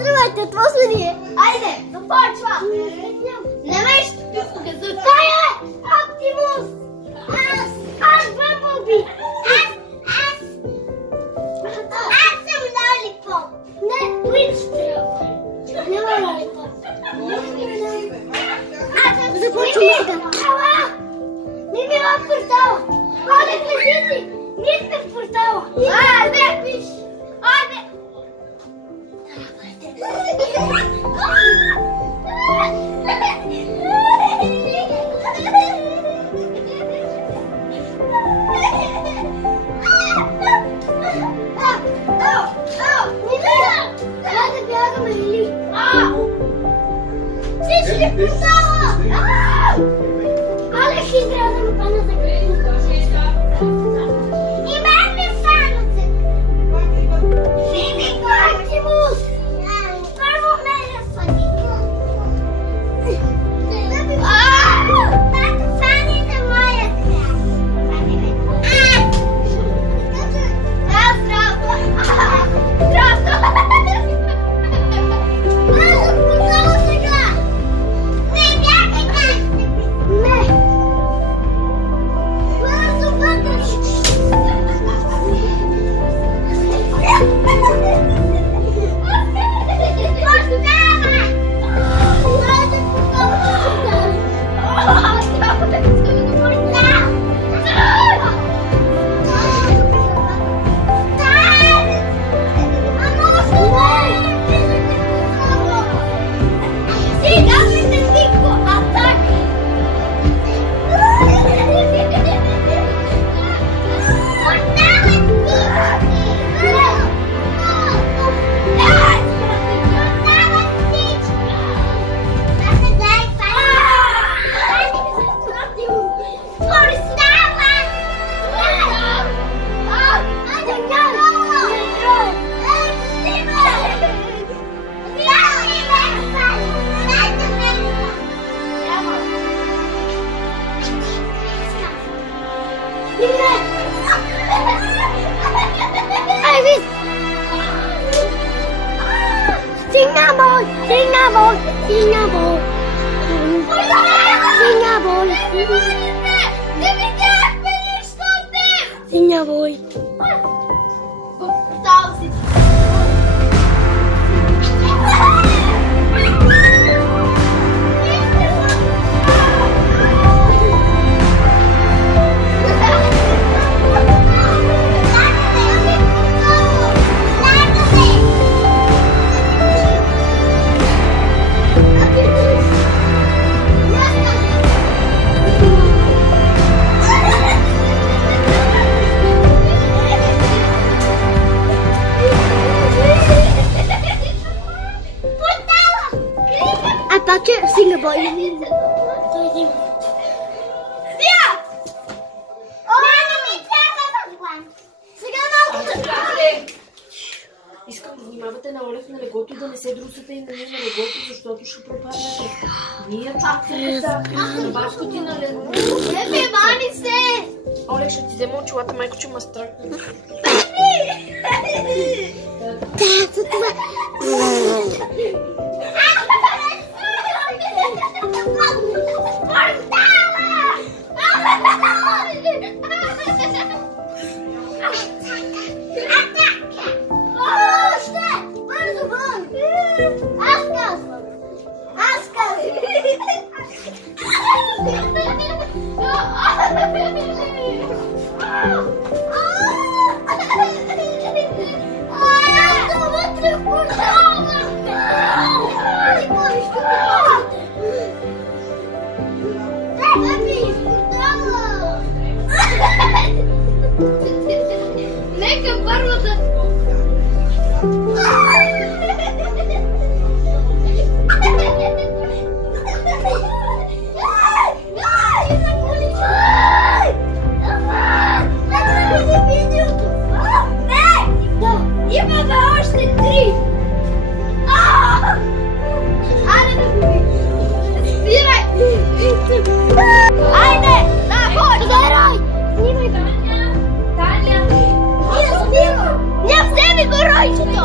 Здравейте, това сме ние. Айде, започва. Не виж, кой е Оптимус? Аз Бъмбълби. Аз съм Лолипоп. Не, Уинч трябва. Няма Лолипоп. Започваме сега. Не ми в портала. Ходят ли си? Ние сме в портала. Айде, виж. Айде. Всички в портала! Алекс трябва да ме пана за кръвно. И мен ми стана за кръвно. Фимико, Оптимус! Първо мене фани. Тато, фани на моя кръв. Здраво! Здраво! Бързо в портала сега! Не бягай там! Не! Бързо вътре! Искам да внимавате на Олег на леглото и да не се друсате и на ние на леглото, защото ще пропаднете. Ние чакаме на башко ти на леглото. Не мани се! Олег, ще ти взема очилата, майко, че ма страх. Нека първата. Имаме още 3. Айде да го видим. Спирай. Айде. Да, бой. Снимай. Таня. Не вземи го ройчето.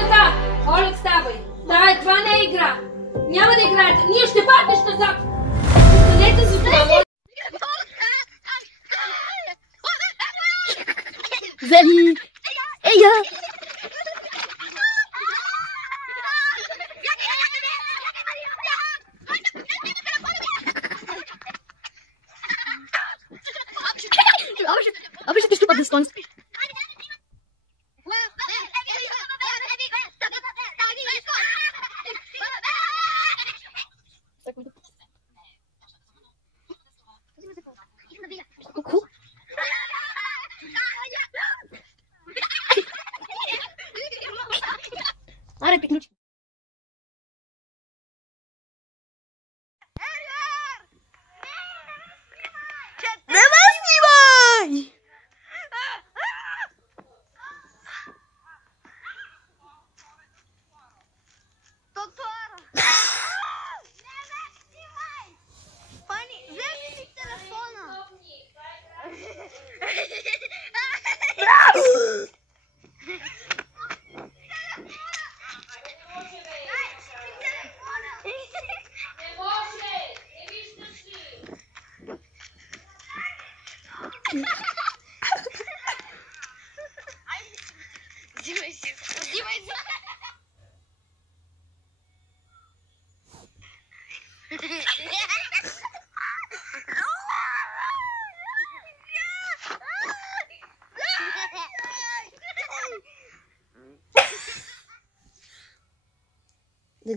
така! Олег, ставай! Това не е игра! Няма да играете! Ние ще паднеш назад! Останете за това! Вели! Ея! Aber ich habe das sonst. Аре, пикнички. Не ме снимай!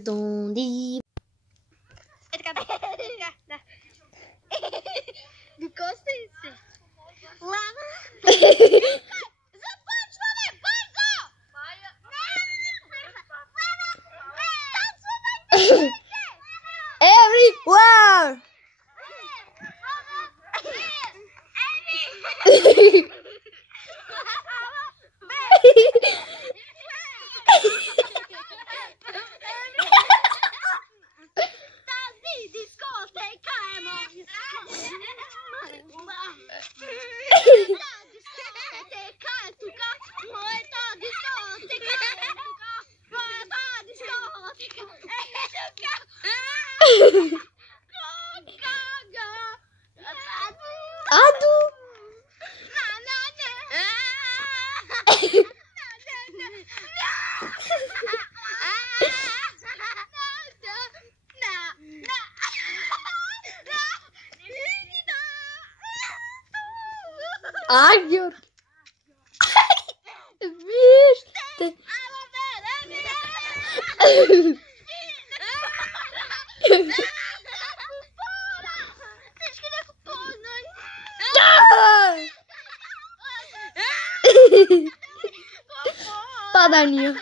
Доndi. Докостай се. Лана. Започваме бързо! Everywhere. Adu. Agior. Viste. Padania.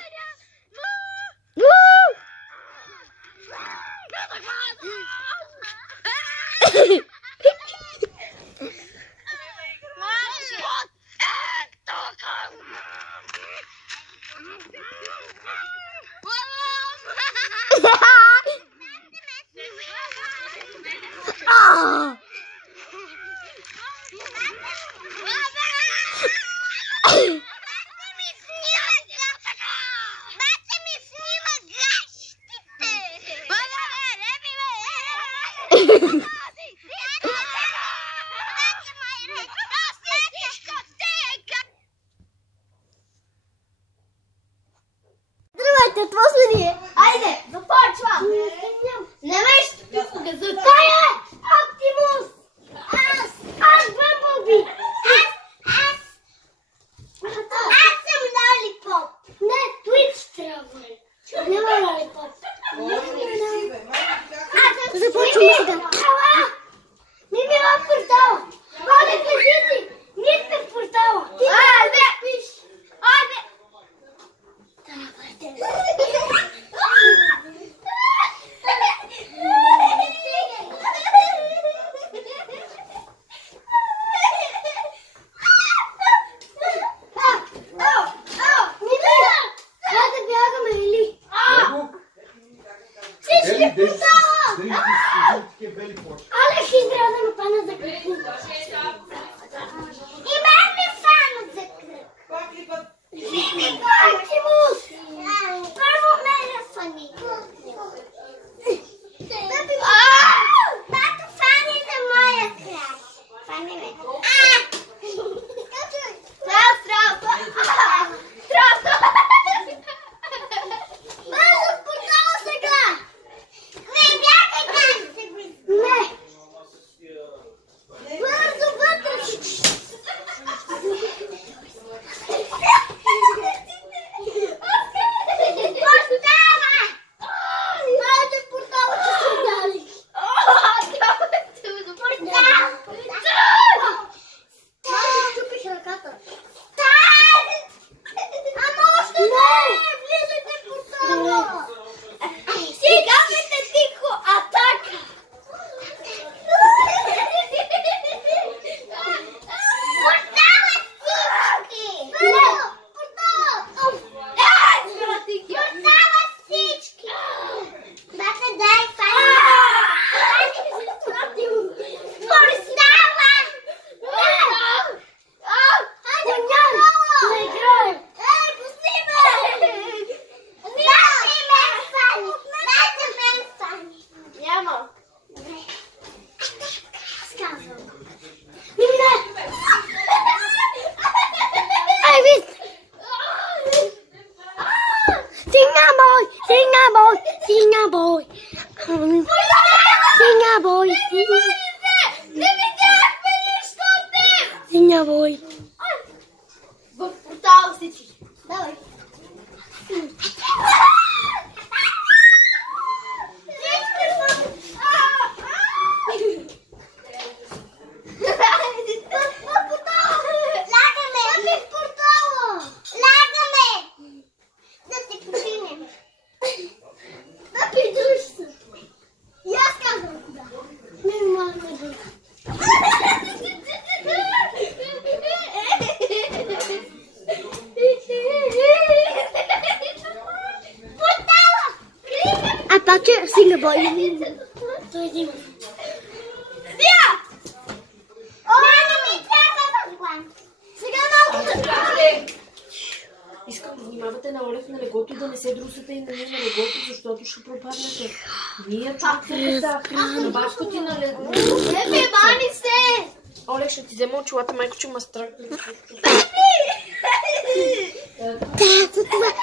Здравейте, това сме ние. Айде, започвам. Не ме ще. Кой е Оптимус? Аз Бъмбълби. Аз съм Лолипоп. Не, Твич трябва. Няма Лолипоп. Започваме сега. Не ми в портала. Ходи, кажи си. Ние сме в портала. Айде, пиш. Айде. Алекс избра да ме пана за кръг. И мен ми фана за кръг. Оптимус! Сега бете тихо, атака! Портала всички! Портала всички! Бате, дай в портала всички. Давай. Паче си не бои. Той има. Стига! Мама ми трябва. Сега малко да прави. Искам да внимавате на Олег на леглото и да не се друсате и на нея на леглото, защото ще пропаднете. Ние чакаме на башка ти на легло. Еми, мани се! Олег, ще ти взема очилата, майко, че ма страх. Да, това.